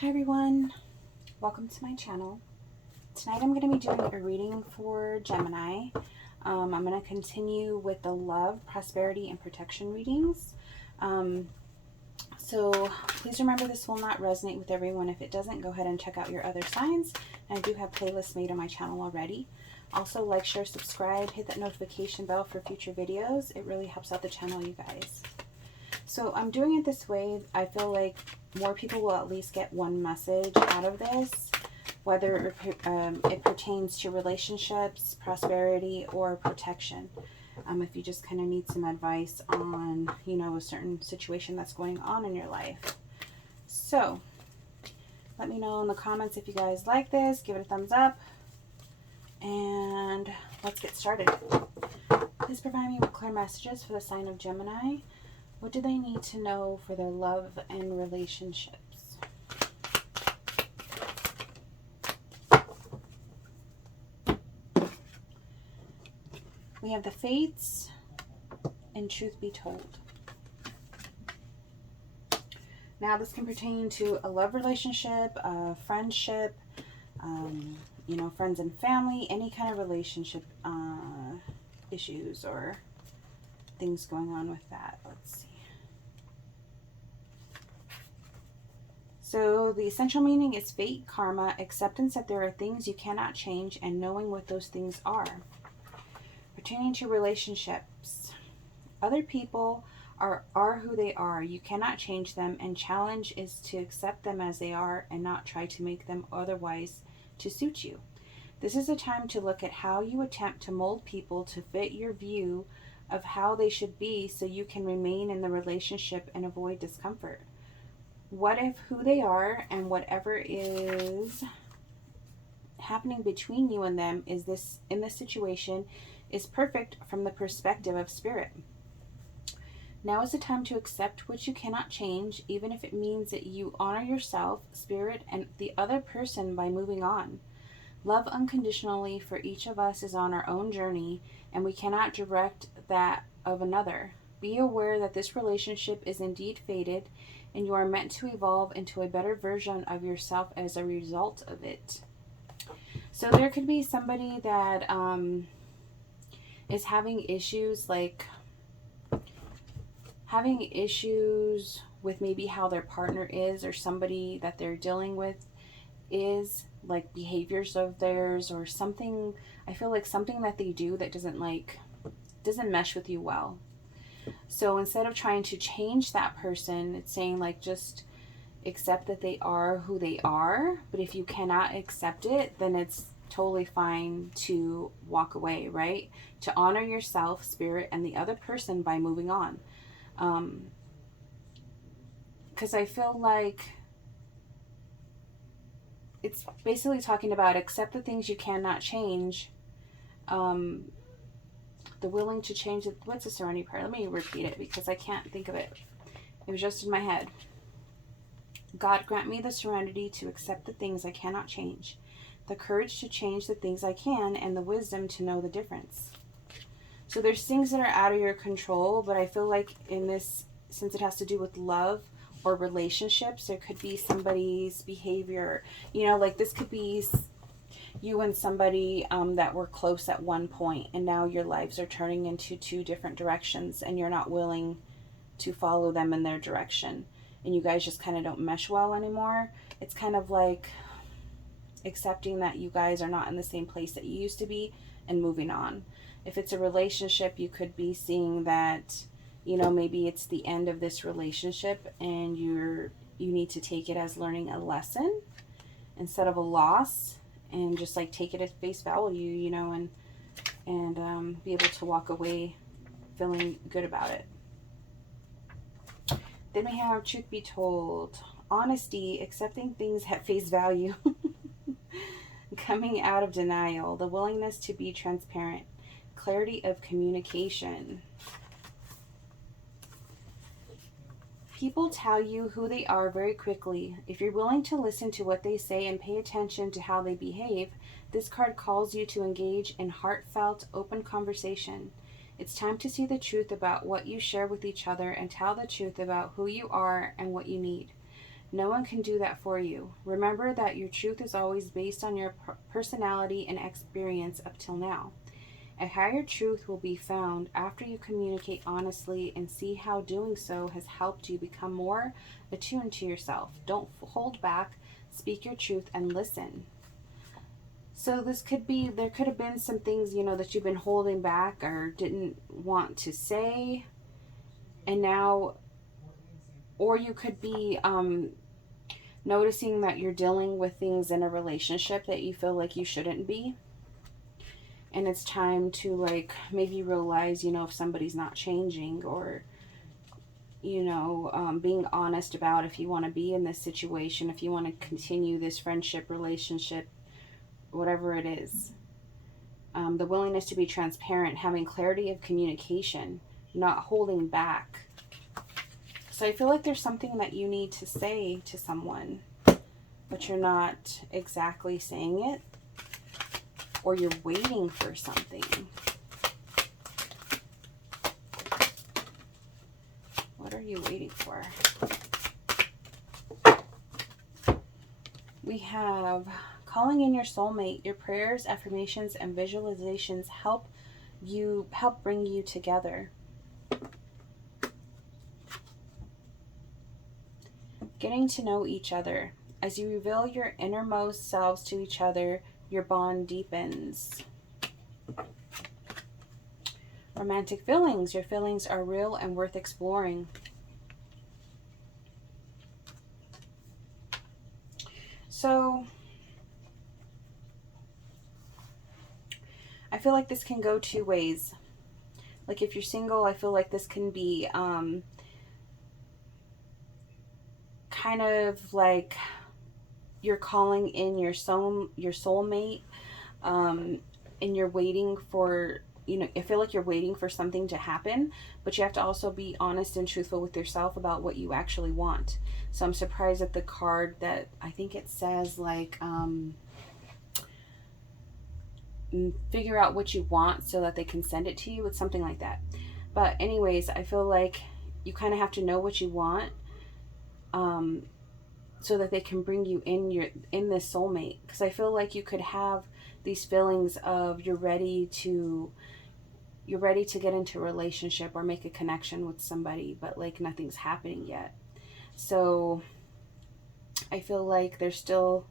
Hi everyone, welcome to my channel. Tonight I'm going to be doing a reading for Gemini. I'm going to continue with the love, prosperity, and protection readings. So please remember this will not resonate with everyone. If it doesn't, go ahead and check out your other signs. And I do have playlists made on my channel already. Also like, share, subscribe, hit that notification bell for future videos. It really helps out the channel, you guys. So I'm doing it this way. I feel like more people will at least get one message out of this, whether it pertains to relationships, prosperity, or protection. If you just kind of need some advice on, a certain situation that's going on in your life. So let me know in the comments if you guys like this. Give it a thumbs up. And let's get started. Please provide me with clear messages for the sign of Gemini. What do they need to know for their love and relationships? We have the Fates and Truth Be Told. Now this can pertain to a love relationship, a friendship, friends and family, any kind of relationship issues or things going on with that. Let's see. So the essential meaning is fate, karma, acceptance that there are things you cannot change, and knowing what those things are. Pertaining to relationships, other people are who they are. You cannot change them, and challenge is to accept them as they are and not try to make them otherwise to suit you. This is a time to look at how you attempt to mold people to fit your view of how they should be so you can remain in the relationship and avoid discomfort. What if who they are and whatever is happening between you and them is this in this situation is perfect from the perspective of spirit? Now is the time to accept what you cannot change, even if it means that you honor yourself, spirit, and the other person by moving on. Love unconditionally for each of us is on our own journey, and we cannot direct that of another. Be aware that this relationship is indeed fated, and you are meant to evolve into a better version of yourself as a result of it. So there could be somebody that is having issues, with maybe how their partner is, or somebody that they're dealing with is, like behaviors of theirs or something. I feel like something that they do that doesn't mesh with you well. So instead of trying to change that person, it's saying just accept that they are who they are. But if you cannot accept it, then it's totally fine to walk away, right? To honor yourself, spirit, and the other person by moving on. Because I feel like it's basically talking about accept the things you cannot change. The willing to change it. What's the serenity prayer? Let me repeat it because I can't think of it. It was just in my head. God, grant me the serenity to accept the things I cannot change, the courage to change the things I can, and the wisdom to know the difference. So there's things that are out of your control, but I feel like in this, since it has to do with love or relationships, there could be somebody's behavior. This could be you and somebody that were close at one point, and now your lives are turning into two different directions, and you're not willing to follow them in their direction, and you guys just kind of don't mesh well anymore. It's kind of like accepting that you guys are not in the same place that you used to be and moving on. If it's a relationship, you could be seeing that, maybe it's the end of this relationship, and you need to take it as learning a lesson instead of a loss, and just take it at face value, and be able to walk away feeling good about it. Then we have Truth Be Told. Honesty, accepting things at face value. Coming out of denial, the willingness to be transparent. Clarity of communication. People tell you who they are very quickly. If you're willing to listen to what they say and pay attention to how they behave, this card calls you to engage in heartfelt, open conversation. It's time to see the truth about what you share with each other and tell the truth about who you are and what you need. No one can do that for you. Remember that your truth is always based on your personality and experience up till now. A higher truth will be found after you communicate honestly and see how doing so has helped you become more attuned to yourself. Don't hold back, speak your truth, and listen. So this could be, there could have been some things, that you've been holding back or didn't want to say. And now, or you could be noticing that you're dealing with things in a relationship that you feel like you shouldn't be. And it's time to, like, maybe realize, if somebody's not changing, or, being honest about if you want to be in this situation, if you want to continue this friendship, relationship, whatever it is. The willingness to be transparent, having clarity of communication, not holding back. So I feel like there's something that you need to say to someone, but you're not exactly saying it, or you're waiting for something. What are you waiting for? We have calling in your soulmate. Your prayers, affirmations, and visualizations help bring you together. Getting to know each other. As you reveal your innermost selves to each other, your bond deepens. Romantic feelings. Your feelings are real and worth exploring. So, I feel like this can go two ways. Like if you're single, I feel like this can be kind of like you're calling in your soulmate, and you're waiting for, I feel like you're waiting for something to happen, but you have to also be honest and truthful with yourself about what you actually want. So I'm surprised at the card that I think it says like figure out what you want so that they can send it to you. It's something like that. But anyways, I feel like you kind of have to know what you want, so that they can bring you in this soulmate. Because I feel like you could have these feelings of you're ready to get into a relationship or make a connection with somebody, but like nothing's happening yet. So I feel like there's still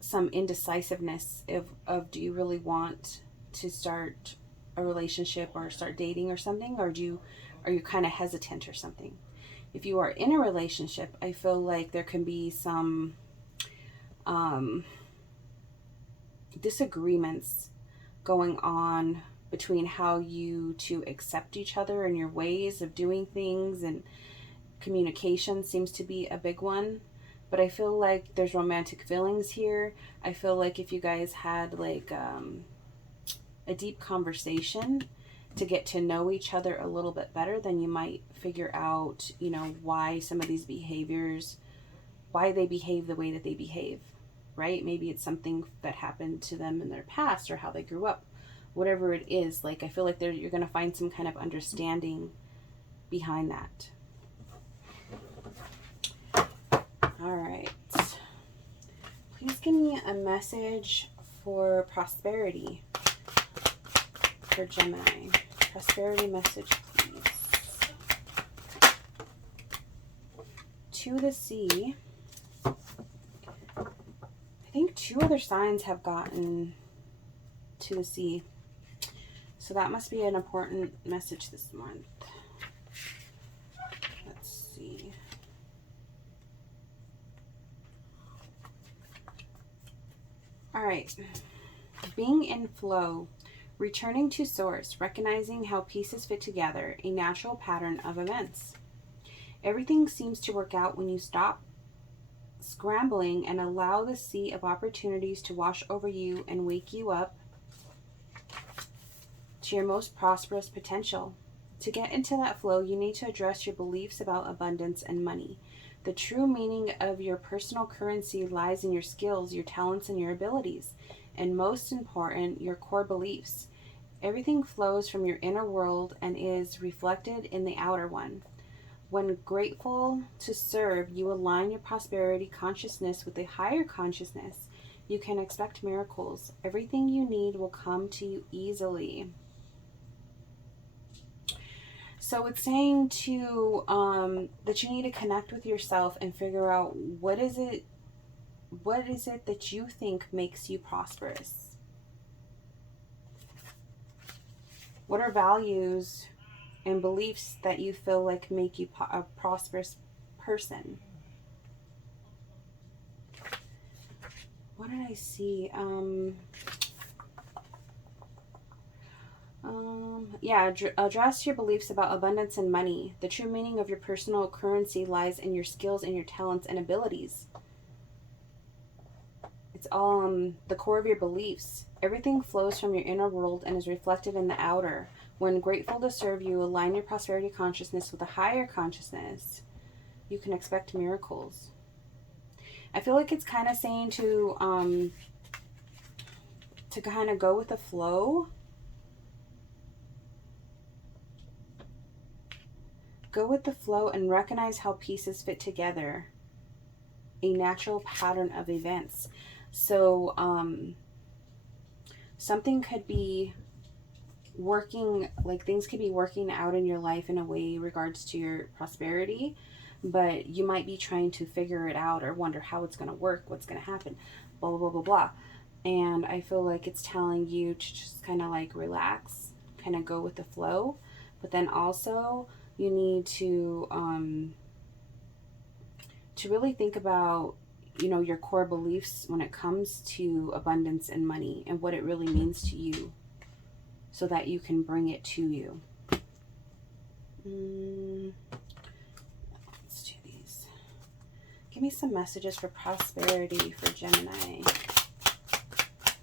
some indecisiveness of do you really want to start a relationship or start dating or something, or are you kind of hesitant or something? If you are in a relationship, I feel like there can be some disagreements going on between how you two accept each other and your ways of doing things, and communication seems to be a big one. But I feel like there's romantic feelings here. I feel like if you guys had like a deep conversation to get to know each other a little bit better, then you might figure out, why some of these behaviors, why they behave the way that they behave, right? Maybe it's something that happened to them in their past or how they grew up. Whatever it is, like I feel like you're going to find some kind of understanding behind that. All right. Please give me a message for prosperity for Gemini. Prosperity message, please. To the sea. I think 2 other signs have gotten to the sea. So that must be an important message this month. Let's see. All right. Being in flow, returning to source, recognizing how pieces fit together, a natural pattern of events. Everything seems to work out when you stop scrambling and allow the sea of opportunities to wash over you and wake you up to your most prosperous potential. To get into that flow, you need to address your beliefs about abundance and money. The true meaning of your personal currency lies in your skills, your talents, and your abilities, and most important, your core beliefs. Everything flows from your inner world and is reflected in the outer one. When grateful to serve, you align your prosperity consciousness with a higher consciousness. You can expect miracles. Everything you need will come to you easily. So it's saying to that you need to connect with yourself and figure out what is it that you think makes you prosperous. What are values and beliefs that you feel like make you a prosperous person? What did I see? Yeah, address your beliefs about abundance and money. The true meaning of your personal currency lies in your skills and your talents and abilities. It's all the core of your beliefs. Everything flows from your inner world and is reflected in the outer. When grateful to serve, you align your prosperity consciousness with a higher consciousness. You can expect miracles. I feel like it's kind of saying to kind of go with the flow. Go with the flow and recognize how pieces fit together. A natural pattern of events. So something could be working, like things could be working out in your life in a way in regards to your prosperity, but you might be trying to figure it out or wonder how it's going to work, what's going to happen, blah, blah, blah, blah, blah. And I feel like it's telling you to just kind of like relax, kind of go with the flow. But then also you need to really think about, you know, your core beliefs when it comes to abundance and money and what it really means to you so that you can bring it to you. Let's do these. Give me some messages for prosperity for Gemini.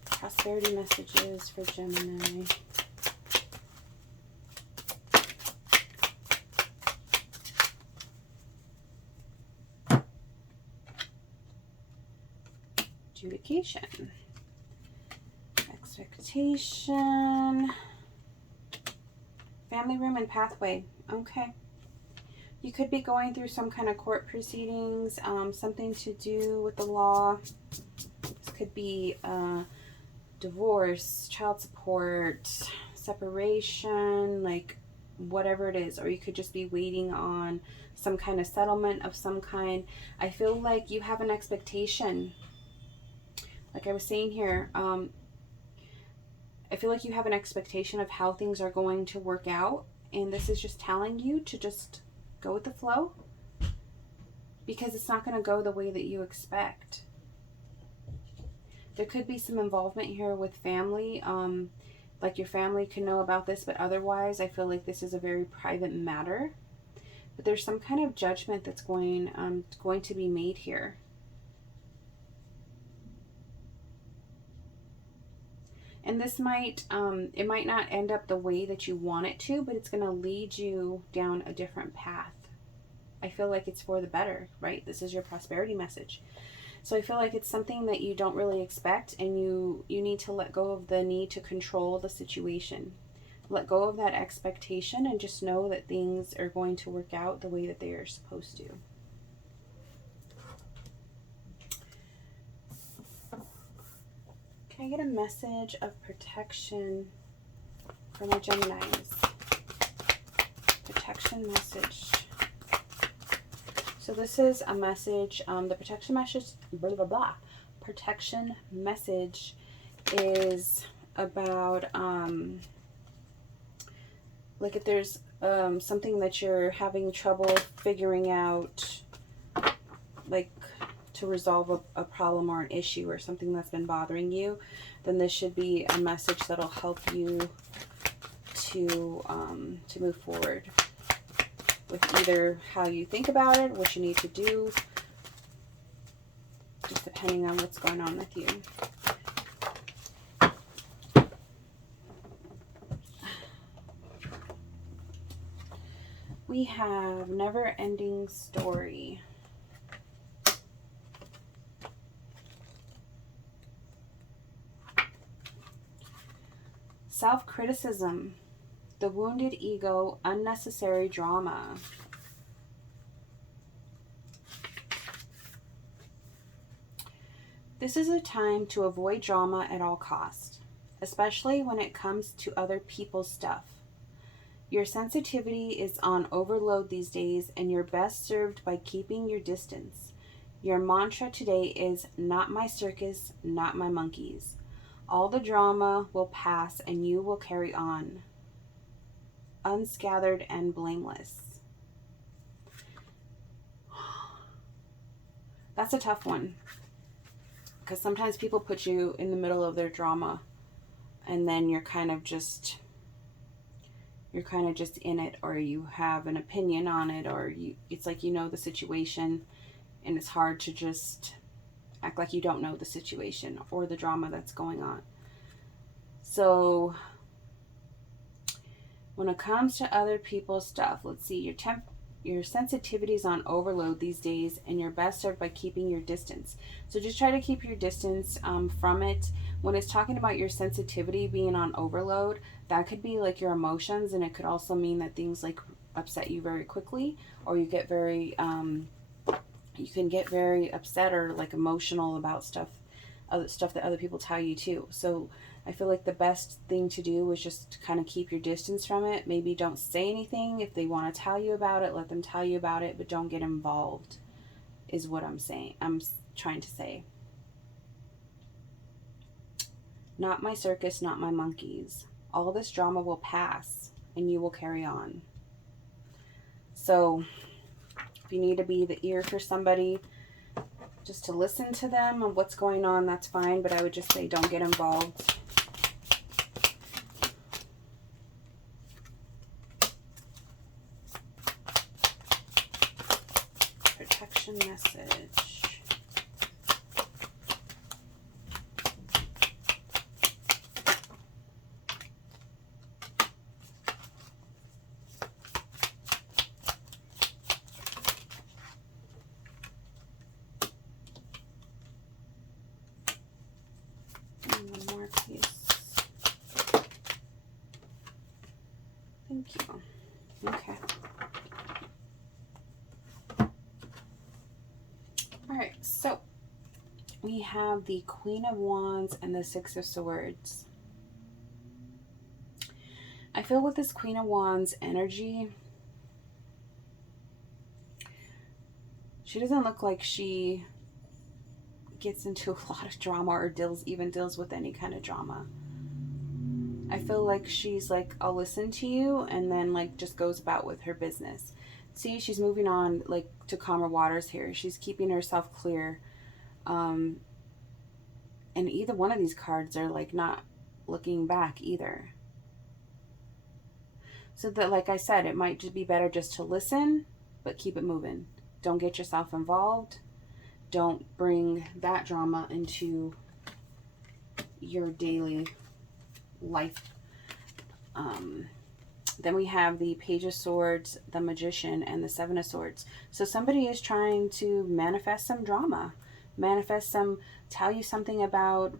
Prosperity messages for Gemini. Adjudication, expectation, family room and pathway. Okay. You could be going through some kind of court proceedings, something to do with the law. This could be divorce, child support, separation, like whatever it is. Or you could just be waiting on some kind of settlement of some kind. I feel like you have an expectation. Like I was saying here, I feel like you have an expectation of how things are going to work out. And this is just telling you to just go with the flow. Because it's not going to go the way that you expect. There could be some involvement here with family. Like your family can know about this, but otherwise I feel like this is a very private matter. But there's some kind of judgment that's going to be made here. And this might, it might not end up the way that you want it to, but it's going to lead you down a different path. I feel like it's for the better, right? This is your prosperity message. So I feel like it's something that you don't really expect, and you need to let go of the need to control the situation. Let go of that expectation and just know that things are going to work out the way that they are supposed to. Can I get a message of protection for my Geminis? Protection message. So this is a message, the protection message, blah, blah, blah. Protection message is about, like if there's something that you're having trouble figuring out, like to resolve a problem or an issue or something that's been bothering you, then this should be a message that'll help you to move forward with either how you think about it, what you need to do, just depending on what's going on with you. We have never-ending story. Self-criticism, the wounded ego, unnecessary drama. This is a time to avoid drama at all costs, especially when it comes to other people's stuff. Your sensitivity is on overload these days, and you're best served by keeping your distance. Your mantra today is not my circus, not my monkeys. All the drama will pass and you will carry on, unscathed and blameless. That's a tough one, because sometimes people put you in the middle of their drama, and then you're kind of just in it, or you have an opinion on it, or it's like you know the situation, and it's hard to just act like you don't know the situation or the drama that's going on. So when it comes to other people's stuff, let's see, your sensitivity is on overload these days, and you're best served by keeping your distance. So just try to keep your distance from it. When it's talking about your sensitivity being on overload, that could be like your emotions, and it could also mean that things like upset you very quickly, or you get very you can get very upset or like emotional about stuff that other people tell you too. So I feel like the best thing to do is just kind of keep your distance from it. Maybe don't say anything. If they want to tell you about it, let them tell you about it, but don't get involved, is what I'm saying. I'm trying to say. Not my circus, not my monkeys. All this drama will pass and you will carry on. So if you need to be the ear for somebody, just to listen to them and what's going on, that's fine. But I would just say don't get involved. Protection message. One more piece. Thank you. Okay. All right, so we have the Queen of Wands and the Six of Swords. I feel with this Queen of Wands energy, she doesn't look like she gets into a lot of drama or deals with any kind of drama. I feel like she's like, I'll listen to you, and then like just goes about with her business. See, she's moving on like to calmer waters here. She's keeping herself clear. And either one of these cards are like not looking back either. So that, like I said, it might just be better just to listen, but keep it moving. Don't get yourself involved. Don't bring that drama into your daily life. Then we have the Page of Swords, the Magician, and the Seven of Swords. So somebody is trying to manifest some drama, tell you something about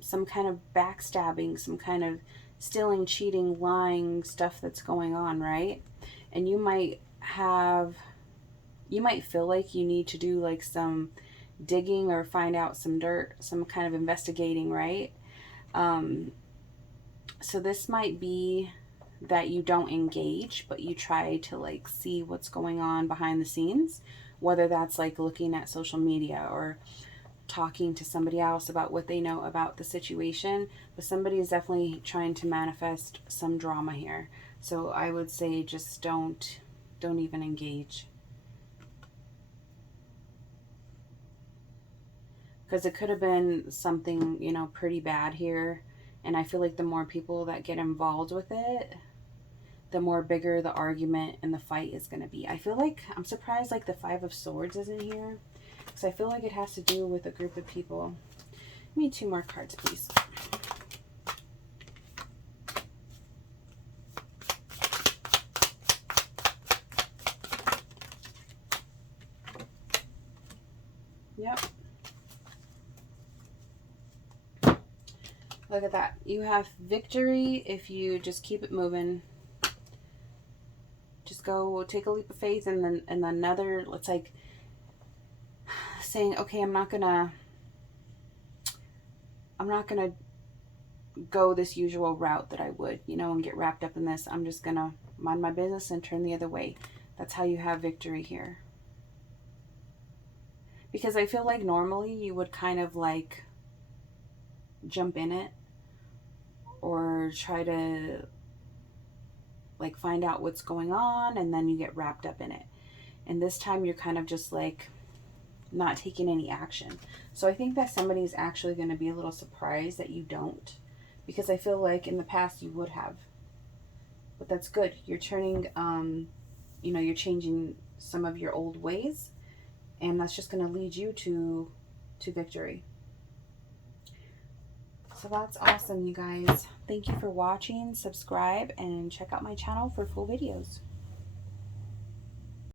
some kind of backstabbing, some kind of stealing, cheating, lying stuff that's going on, right? And you might feel like you need to do like some digging or find out some dirt, some kind of investigating, right? So this might be that you don't engage, but you try to like see what's going on behind the scenes, whether that's like looking at social media or talking to somebody else about what they know about the situation. But somebody is definitely trying to manifest some drama here. So I would say just don't even engage. Because it could have been something, you know, pretty bad here. And I feel like the more people that get involved with it, the more bigger the argument and the fight is going to be. I feel like, I'm surprised like the Five of Swords isn't here. Because I feel like it has to do with a group of people. Give me 2 more cards, please. Yep. Look at that. You have victory if you just keep it moving. Just go take a leap of faith, and then another, it's like saying, okay, I'm not gonna I'm not going to go this usual route that I would, you know, and get wrapped up in this. I'm just going to mind my business and turn the other way. That's how you have victory here. Because I feel like normally you would kind of like jump in it or try to like find out what's going on, and then you get wrapped up in it. And this time you're kind of just like not taking any action. So I think that somebody's actually going to be a little surprised that you don't, because I feel like in the past you would have. But that's good. You're turning, you know, you're changing some of your old ways, and that's just going to lead you to victory. So that's awesome, you guys. Thank you for watching. Subscribe and check out my channel for full videos.